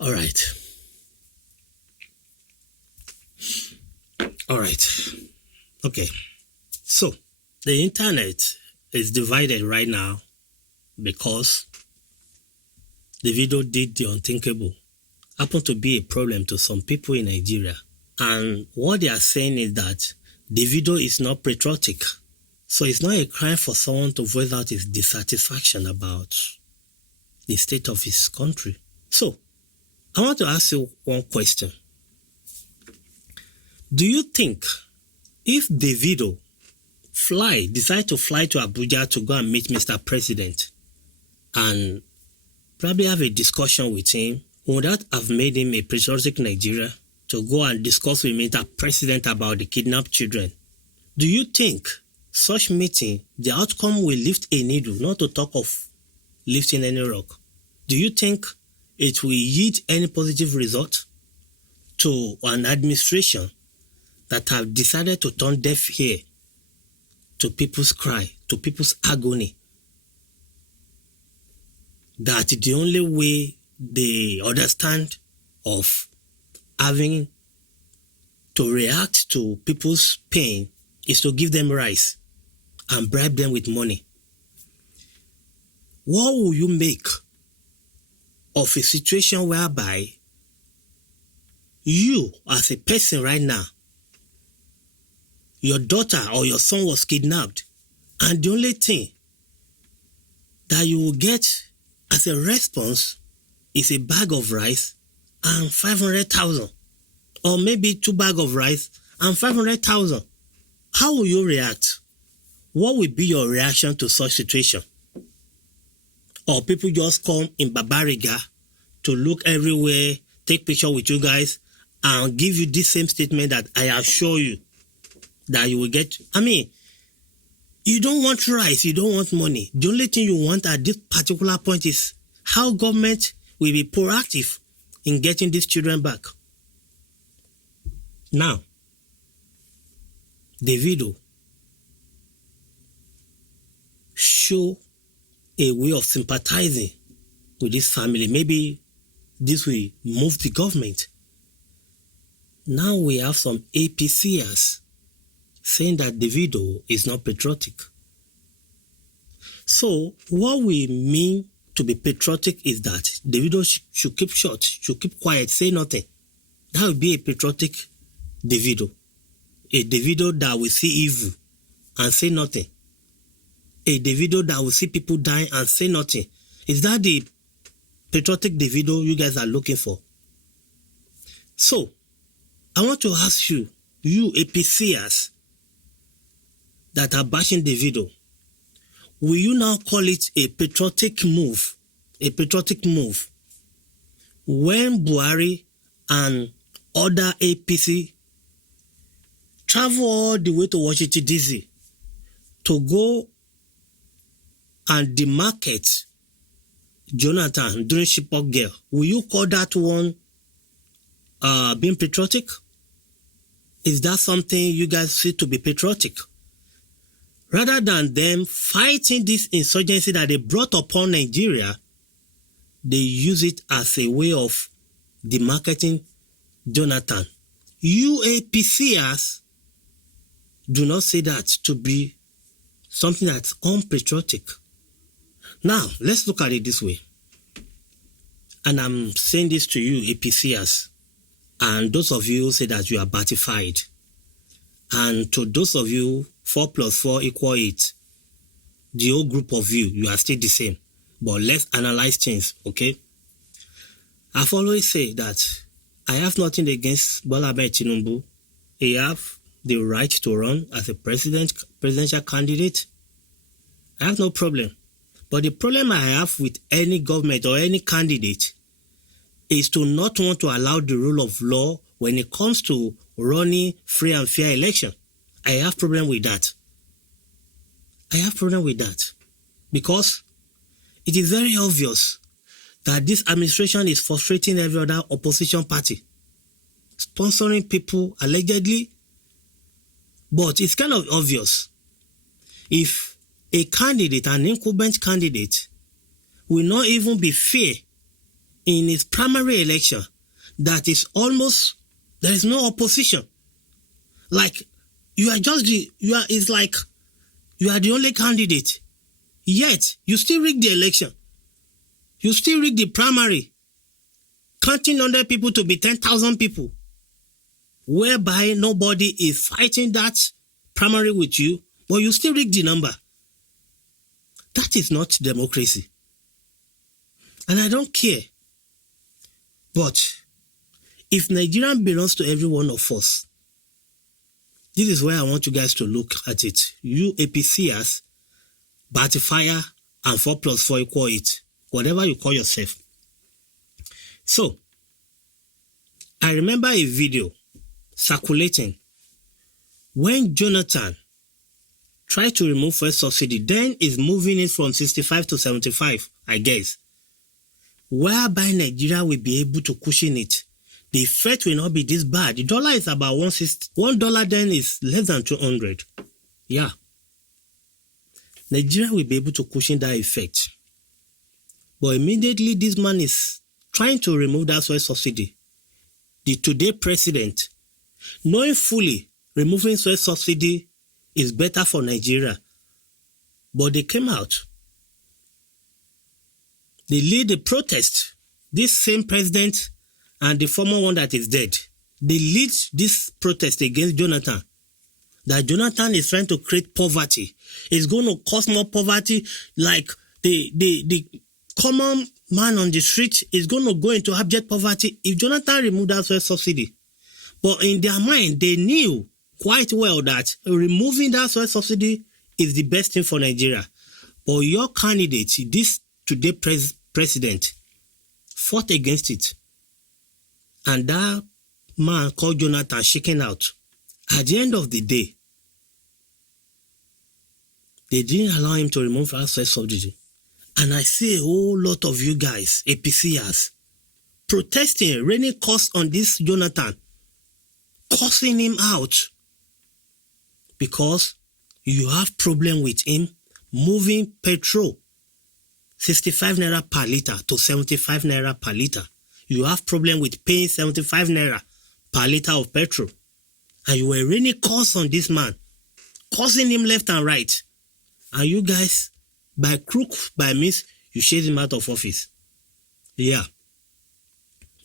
All right. Okay. So, the internet is divided right now because Davido did the unthinkable. Happened to be a problem to some people in Nigeria. And what they are saying is that Davido is not patriotic. So it's not a crime for someone to voice out his dissatisfaction about the state of his country. So, I want to ask you one question. Do you think if Davido decide to fly to Abuja to go and meet Mr. President and probably have a discussion with him, would that have made him a patriotic Nigeria to go and discuss with Mr. President about the kidnapped children? Do you think such meeting, the outcome will lift a needle, not to talk of lifting any rock? Do you think it will yield any positive result to an administration that have decided to turn deaf ear to people's cry, to people's agony? That the only way they understand of having to react to people's pain is to give them rice and bribe them with money. What will you make of a situation whereby you, as a person right now, your daughter or your son was kidnapped, and the only thing that you will get as a response is a bag of rice and 500,000, or maybe 2 bags of rice and 500,000? How will you react? What will be your reaction to such situation? Or people just come in Babariga to look everywhere, take picture with you guys, and give you this same statement that I assure you that you will get. I mean, you don't want rice, you don't want money. The only thing you want at this particular point is how government will be proactive in getting these children back. Now, Davido show a way of sympathizing with this family. Maybe this will move the government. Now we have some APCers saying that Davido is not patriotic. So what we mean to be patriotic is that Davido should keep short, should keep quiet, say nothing. That would be a patriotic Davido. A Davido that will see evil and say nothing. A Davido that will see people dying and say nothing. Is that the patriotic Davido you guys are looking for? So, I want to ask you, you APCers that are bashing Davido, will you now call it a patriotic move? A patriotic move when Buhari and other APC travel all the way to Washington DC to go and demarket Jonathan during Chibok girl? Will you call that one being patriotic? Is that something you guys see to be patriotic? Rather than them fighting this insurgency that they brought upon Nigeria, they use it as a way of demarketing Jonathan. You APCers do not say that to be something that's unpatriotic. Now, let's look at it this way. And I'm saying this to you APCers, and those of you who say that you are batified, and to those of you 4 + 4 = 8, the whole group of you are still the same. But let's analyze things, okay? I've always said that I have nothing against Bola Ahmed Tinubu. He have the right to run as a presidential candidate. I have no problem. But the problem I have with any government or any candidate is to not want to allow the rule of law when it comes to running free and fair election. I have problem with that. Because it is very obvious that this administration is frustrating every other opposition party, sponsoring people allegedly. But it's kind of obvious. If a candidate, an incumbent candidate, will not even be fair in his primary election. That is almost, there is no opposition. Like, it's like you are the only candidate. Yet, you still rig the election. You still rig the primary. Counting 100 people to be 10,000 people. Whereby nobody is fighting that primary with you, but you still rig the number. That is not democracy. And I don't care. But if Nigeria belongs to every one of us, this is where I want you guys to look at it. You APCers, Batifier, and 4+4 equal it. Whatever you call yourself. So, I remember a video circulating when Jonathan tried to remove fuel subsidy, then is moving it from 65 to 75, I guess. Whereby Nigeria will be able to cushion it. The effect will not be this bad. The dollar is about $1 then is less than 200. Yeah. Nigeria will be able to cushion that effect. But immediately this man is trying to remove that fuel subsidy. The today president, knowing fully removing fuel subsidy is better for Nigeria. But they came out. They lead the protest. This same president and the former one that is dead, they lead this protest against Jonathan. That Jonathan is trying to create poverty. It's going to cause more poverty. Like the common man on the street is going to go into abject poverty if Jonathan removed that fuel subsidy. But in their mind, they knew quite well that removing that fuel subsidy is the best thing for Nigeria. But your candidate, this today president, fought against it. And that man called Jonathan shaken out. At the end of the day, they didn't allow him to remove our fuel subsidy. And I see a whole lot of you guys, APCers, protesting, raining curse on this Jonathan, cursing him out because you have problem with him moving petrol 65 naira per liter to 75 naira per liter. You have problem with paying 75 naira per liter of petrol. And you were raining curse on this man, cursing him left and right. And you guys, by crook, by means, you chase him out of office. Yeah.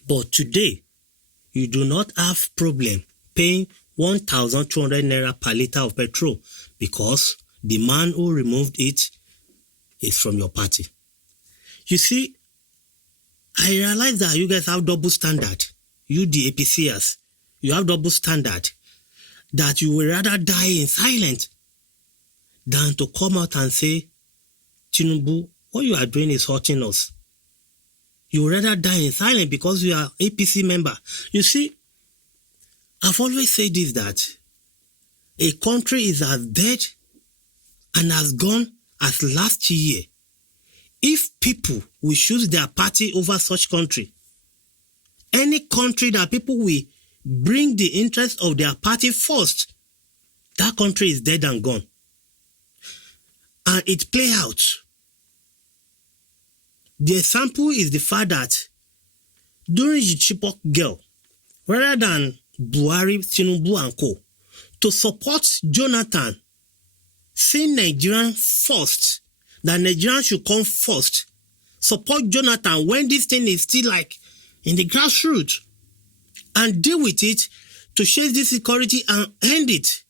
But today, you do not have problem paying 1,200 naira per liter of petrol because the man who removed it is from your party. You see, I realize that you guys have double standard. You, the APCers, you have double standard that you would rather die in silence than to come out and say, Tinubu, what you are doing is hurting us. You would rather die in silence because you are APC member. You see, I've always said this, that a country is as dead and as gone as last year if people will choose their party over such country. Any country that people will bring the interest of their party first, that country is dead and gone. And it play out. The example is the fact that during the Chibok girl, rather than Buhari, Tinubu and co, to support Jonathan, saying Nigerian first, that Nigerians should come first, support Jonathan when this thing is still like in the grassroots, and deal with it to chase this security and end it.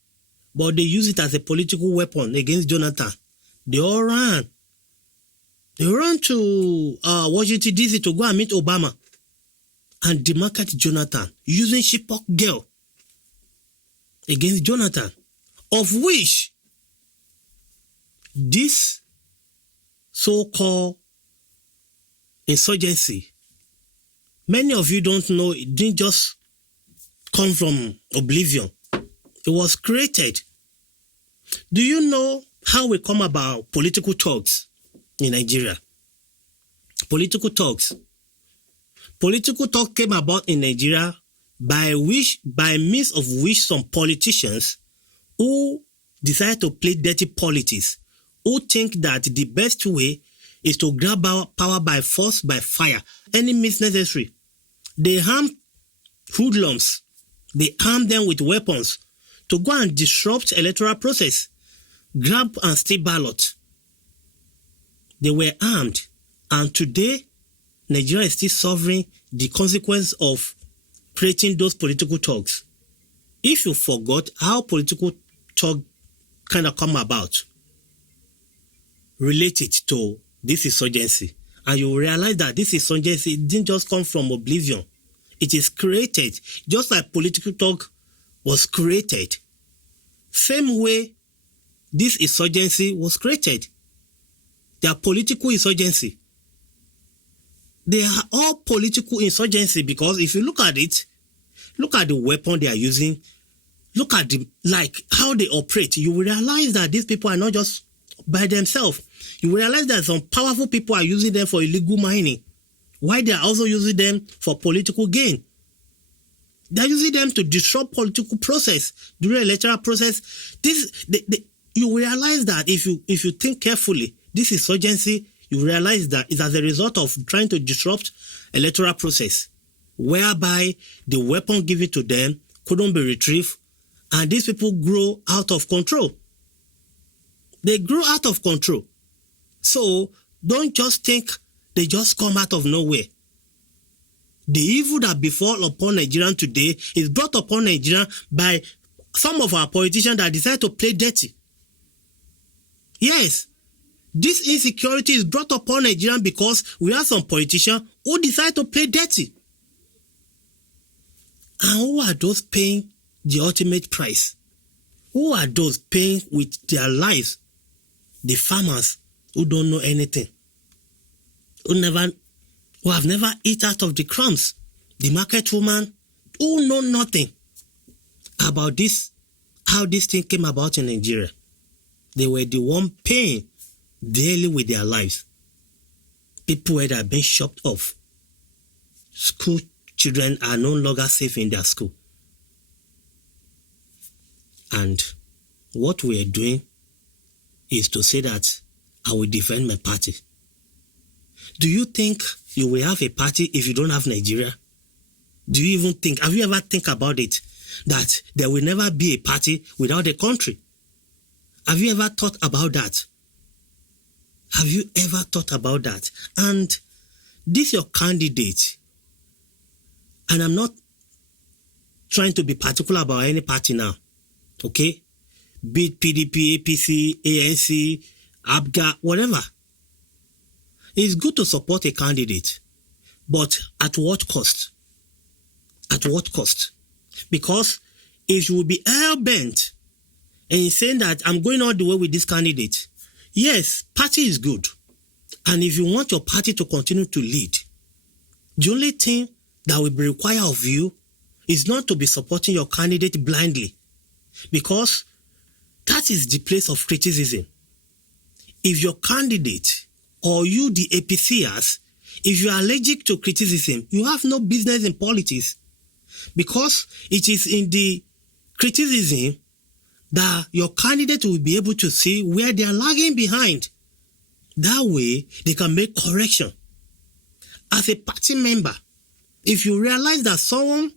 But they use it as a political weapon against Jonathan. They all ran. They ran to Washington DC to go and meet Obama and demarket Jonathan using Chibok girl against Jonathan, of which this so-called insurgency, many of you don't know, it didn't just come from oblivion. It was created. Do you know how we come about political talks in Nigeria? Political talks. Political talk came about in Nigeria by means of which some politicians who decide to play dirty politics, who think that the best way is to grab power by force, by fire, any means necessary. They harm hoodlums. They arm them with weapons to go and disrupt electoral process, grab and steal ballot. They were armed, and today, Nigeria is still suffering the consequence of creating those political thugs. If you forgot how political thug kind of come about, relate it to this insurgency, and you will realize that this insurgency didn't just come from oblivion. It is created, just like political thug was created. Same way this insurgency was created. They are political insurgency. They are all political insurgency because if you look at it, look at the weapon they are using, look at how they operate, you will realize that these people are not just by themselves. You will realize that some powerful people are using them for illegal mining, while they are also using them for political gain. They are using them to disrupt political process during electoral process. You will realize that if you think carefully, this insurgency, you realize that it's as a result of trying to disrupt electoral process, whereby the weapon given to them couldn't be retrieved, and these people grow out of control. They grow out of control. So don't just think they just come out of nowhere. The evil that befall upon Nigerians today is brought upon Nigeria by some of our politicians that decide to play dirty. Yes, this insecurity is brought upon Nigerians because we have some politicians who decide to play dirty. And who are those paying the ultimate price? Who are those paying with their lives? The farmers who don't know anything, who have never eaten out of the crumbs. The market woman who know nothing about this, how this thing came about in Nigeria. They were the one paying daily with their lives. People that have been chopped off. School children are no longer safe in their school. And what we are doing is to say that I will defend my party. Do you think you will have a party if you don't have Nigeria? Do you even think, have you ever think about it, that there will never be a party without a country? Have you ever thought about that? Have you ever thought about that? And this your candidate, and I'm not trying to be particular about any party now, okay? Be it PDP, APC, ANC, ABGA, whatever. It's good to support a candidate, but at what cost? At what cost? Because if you will be hell-bent and saying that I'm going all the way with this candidate, yes, party is good. And if you want your party to continue to lead, the only thing that will be required of you is not to be supporting your candidate blindly, because that is the place of criticism. If your candidate or you, the APCers, if you are allergic to criticism, you have no business in politics, because it is in the criticism that your candidate will be able to see where they are lagging behind. That way, they can make correction. As a party member, if you realize that someone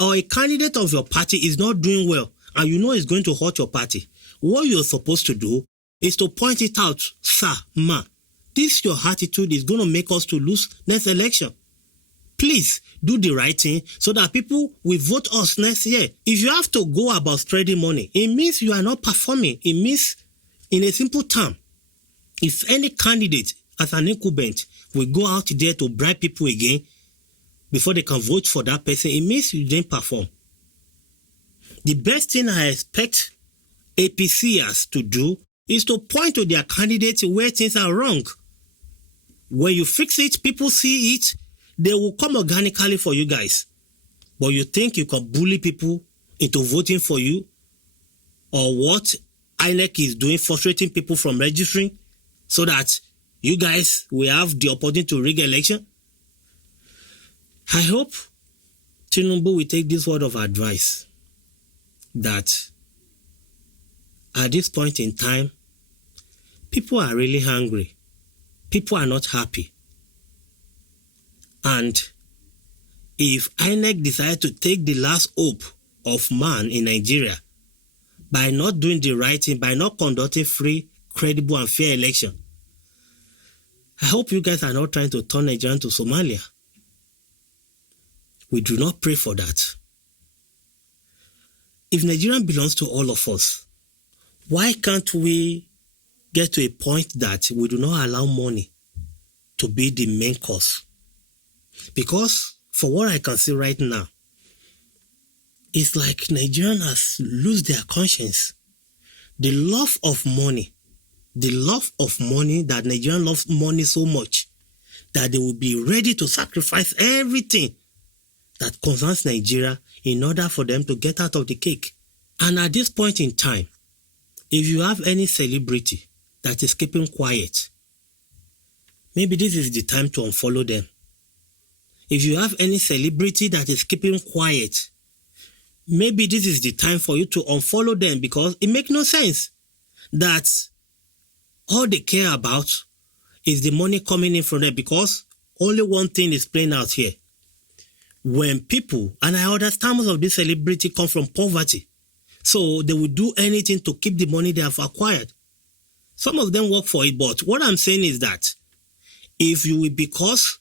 or a candidate of your party is not doing well, and you know it's going to hurt your party, what you're supposed to do is to point it out. Sir, ma, this your attitude is going to make us to lose next election. Please do the right thing so that people will vote us next year. If you have to go about spreading money, it means you are not performing. It means, in a simple term, if any candidate as an incumbent will go out there to bribe people again before they can vote for that person, it means you didn't perform. The best thing I expect APCers to do is to point to their candidates where things are wrong. When you fix it, people see it, they will come organically for you guys. But you think you can bully people into voting for you? Or what INEC is doing, frustrating people from registering so that you guys will have the opportunity to rig election? I hope Tinubu will take this word of advice that at this point in time, people are really hungry. People are not happy. And if INEC decides to take the last hope of man in Nigeria by not doing the right thing, by not conducting free, credible, and fair election, I hope you guys are not trying to turn Nigeria to Somalia. We do not pray for that. If Nigeria belongs to all of us, why can't we get to a point that we do not allow money to be the main cause? Because for what I can see right now, it's like Nigerians have lost their conscience. The love of money that Nigerians love money so much that they will be ready to sacrifice everything that concerns Nigeria in order for them to get out of the cake. And at this point in time, if you have any celebrity that is keeping quiet, maybe this is the time to unfollow them. If you have any celebrity that is keeping quiet, maybe this is the time for you to unfollow them, because it makes no sense that all they care about is the money coming in from them, because only one thing is playing out here. When people, and I understand most of these celebrities come from poverty, so they will do anything to keep the money they have acquired. Some of them work for it, but what I'm saying is that if you will, because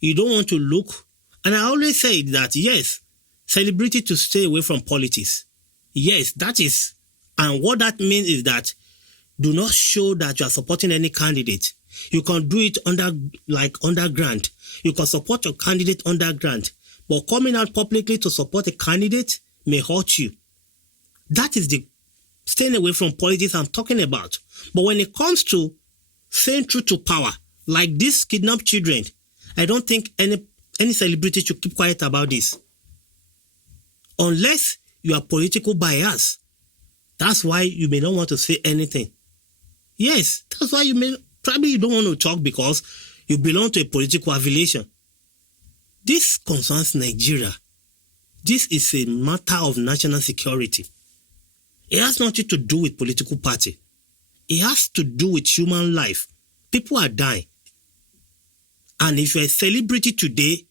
you don't want to look, and I always say that, yes, celebrity to stay away from politics. Yes, that is, and what that means is that do not show that you are supporting any candidate. You can do it underground. You can support your candidate underground, but coming out publicly to support a candidate may hurt you. That is the staying away from politics I'm talking about. But when it comes to staying true to power, like these kidnapped children, I don't think any celebrity should keep quiet about this. Unless you are political bias. That's why you may not want to say anything. Yes, that's why probably you don't want to talk, because you belong to a political affiliation. This concerns Nigeria. This is a matter of national security. It has nothing to do with political party. It has to do with human life. People are dying. And if you're a celebrity today,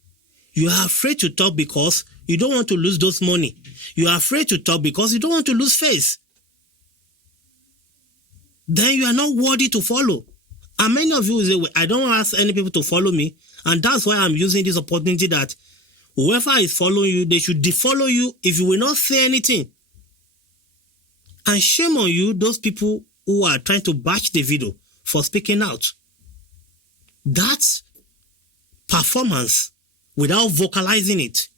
you are afraid to talk because you don't want to lose those money. You are afraid to talk because you don't want to lose face. Then you are not worthy to follow. And many of you will say, well, I don't ask any people to follow me. And that's why I'm using this opportunity that whoever is following you, they should defollow you if you will not say anything. And shame on you, those people who are trying to bash Davido for speaking out. That performance, without vocalizing it,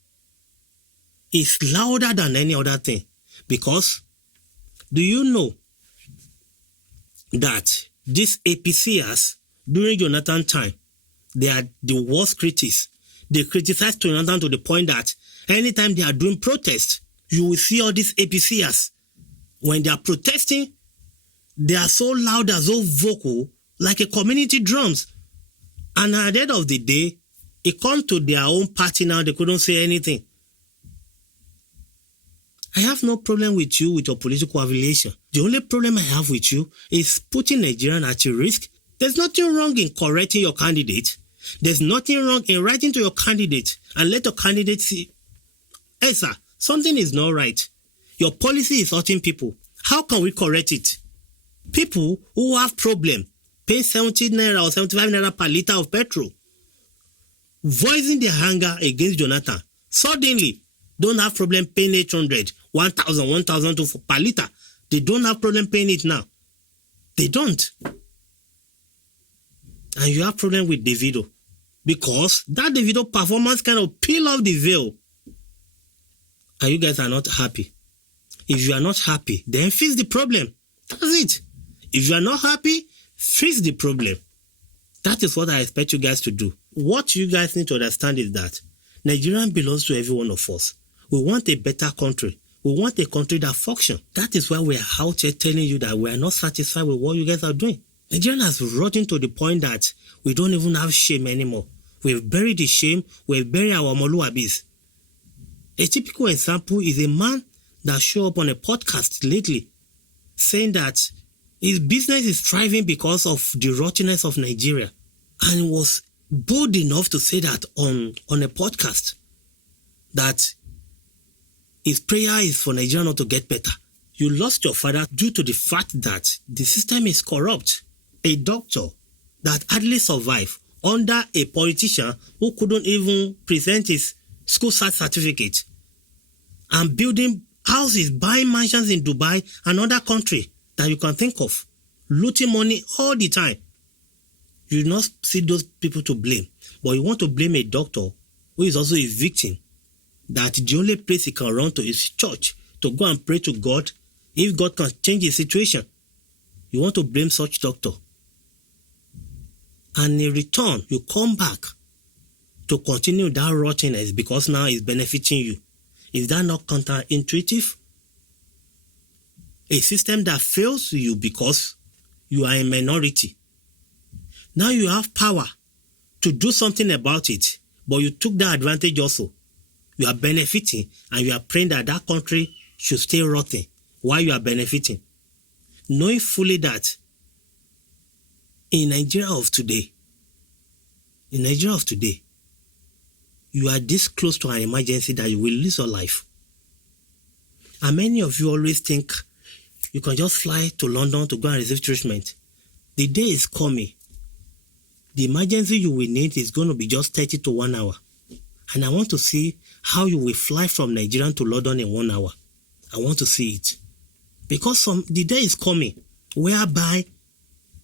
is louder than any other thing. Because do you know that these APCers, during Jonathan's time, they are the worst critics. They criticize Jonathan to the point that anytime they are doing protests, you will see all these APCers. When they are protesting, they are so loud and so vocal, like a community drums. And at the end of the day, it comes to their own party now, they couldn't say anything. I have no problem with you with your political affiliation. The only problem I have with you is putting Nigerians at a risk. There's nothing wrong in correcting your candidate. There's nothing wrong in writing to your candidate and let your candidate see, hey sir, something is not right. Your policy is hurting people. How can we correct it? People who have problem paying 70 naira or 75 naira per liter of petrol, voicing their anger against Jonathan, suddenly don't have problem paying 800, 1,000, 1,002 per liter. They don't have problem paying it now. They don't. And you have problem with Davido, because that Davido performance kind of peel off the veil. And you guys are not happy. If you are not happy, then fix the problem. That's it. If you are not happy, fix the problem. That is what I expect you guys to do. What you guys need to understand is that Nigeria belongs to every one of us. We want a better country. We want a country that functions. That is why we are out here telling you that we are not satisfied with what you guys are doing. Nigeria has rotten to the point that we don't even have shame anymore. We've buried the shame. We've buried our Moluabis. A typical example is a man that showed up on a podcast lately saying that his business is thriving because of the rottenness of Nigeria. and was bold enough to say that on a podcast, that his prayer is for Nigeria not to get better. You lost your father due to the fact that the system is corrupt. A doctor that hardly survived under a politician who couldn't even present his school certificate, and building houses, buying mansions in Dubai and other countries that you can think of, looting money all the time. You do not see those people to blame, but you want to blame a doctor who is also a victim, that the only place he can run to is church to go and pray to God if God can change his situation. You want to blame such doctor. And in return, you come back to continue that rottenness because now it's benefiting you. Is that not counterintuitive? A system that fails you because you are a minority. Now you have power to do something about it, but you took that advantage also. You are benefiting and you are praying that that country should stay rotten while you are benefiting. Knowing fully that in Nigeria of today, you are this close to an emergency that you will lose your life. And many of you always think you can just fly to London to go and receive treatment. The day is coming. The emergency you will need is going to be just 30 to 1 hour. And I want to see how you will fly from Nigeria to London in 1 hour. I want to see it. Because the day is coming whereby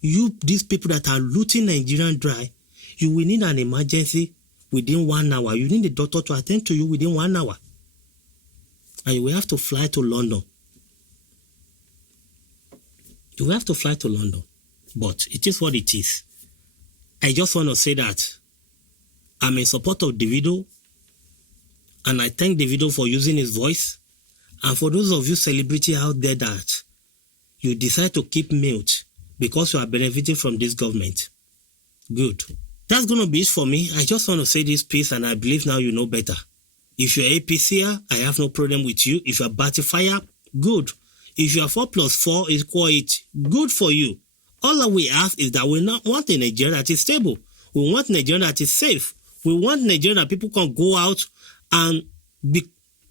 these people that are looting Nigerian dry, you will need an emergency within 1 hour. You need a doctor to attend to you within 1 hour. And you will have to fly to London. You will have to fly to London. But it is what it is. I just want to say that I'm in support of Davido. And I thank Davido for using his voice. And for those of you celebrity out there that you decide to keep mute because you are benefiting from this government, good. That's going to be it for me. I just want to say this piece, and I believe now you know better. If you're APCer, I have no problem with you. If you're Batifier, good. If you are 4+4 is equal 8, good for you. All that we ask is that we not want a Nigeria that is stable. We want Nigeria that is safe. We want Nigeria that people can go out and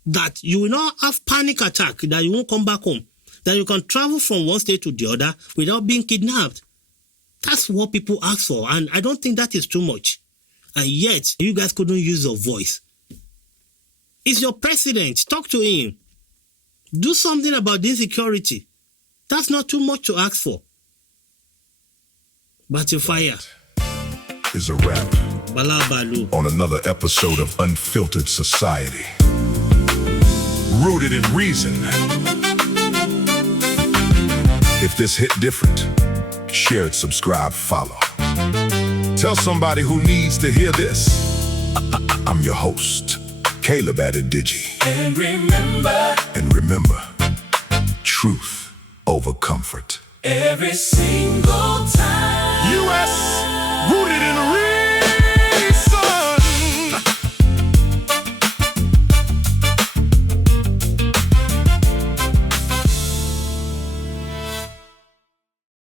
that you will not have panic attack, that you won't come back home, that you can travel from one state to the other without being kidnapped. That's what people ask for, and I don't think that is too much. And yet, you guys couldn't use your voice. It's your president. Talk to him. Do something about the insecurity. That's not too much to ask for. But your fire is a wrap Balabalu on another episode of Unfiltered Society. Rooted in reason. If this hit different, share it, subscribe, follow. Tell somebody who needs to hear this. I'm your host, Caleb Adediji. And remember, truth over comfort. Every single time. U.S. rooted in reason.